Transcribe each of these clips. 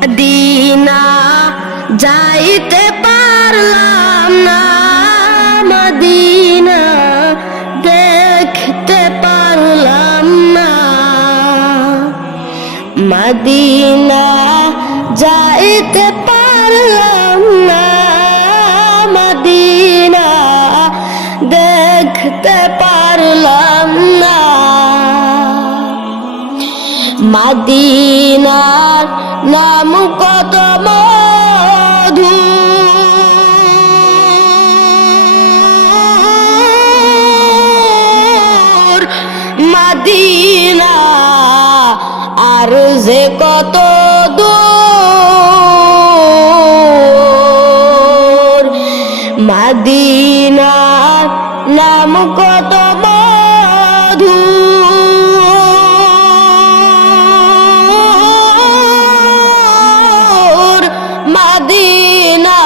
Medina যাইতে পারলাম না, মদিনা দেখতে পারলাম না। মদিনা যাইতে পারলাম না, মদিনা দেখতে পারলাম না। মদিনার নাম কত মধু, মদিনা আর যে কত দূর। মদিনার নাম কত মধু, মদিনা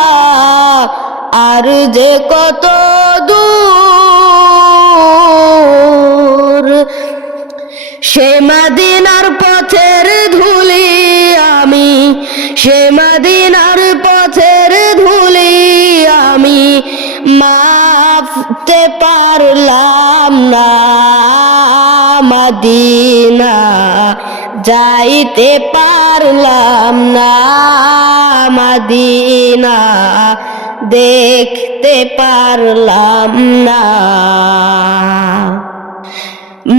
আর যে কত দূর। সে মদিনার পথের ধুলি আমি, সে মদিনার পথের ধুলি আমি মাপতে পারলাম না। মদিনা যাইতে পারলাম না, মদিনা দেখতে পারলাম না।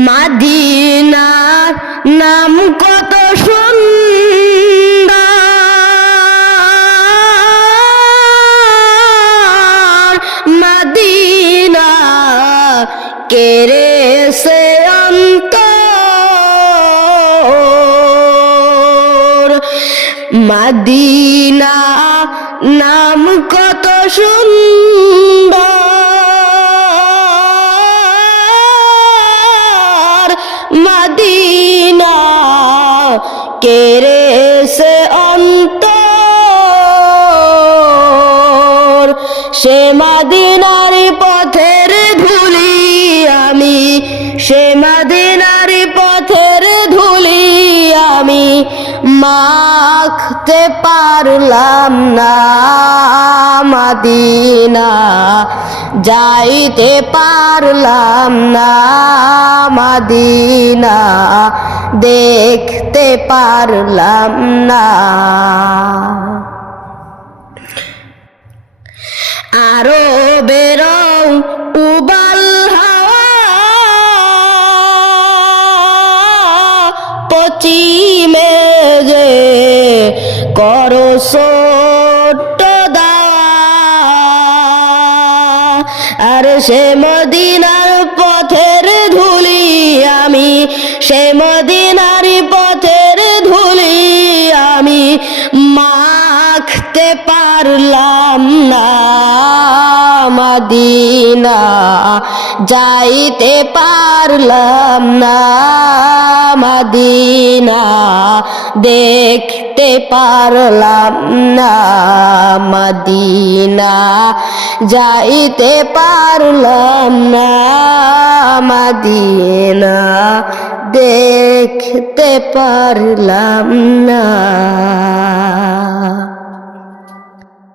মদিনার নাম কত সুন্দর, মদিনা কেড়েছে অন্তর। মদিনা নাম কত সুন্দর, মদিনা কেড়েছে অন্তর। সে মদিনার পথের ধুলি আমি, সে মদিনার পথের ধুলি আমি মাখতে পারলাম না। মদিনা যাইতে পারলাম না, মদিনা দেখতে পারলাম না। আরো বেরো উবাল হাওয়া, পশ্চিমে যে করো ছোট্ট দাওয়া। আর সে মদিনার পথের ধুলি আমি, সে মদিনার পথের ধুলি আমি মাখতে পারলাম না। মদিনা যাইতে পারলাম না, মদিনা দেখতে পারলাম না। মদিনা যাইতে পারলাম না, মদিনা দেখতে পারলাম না।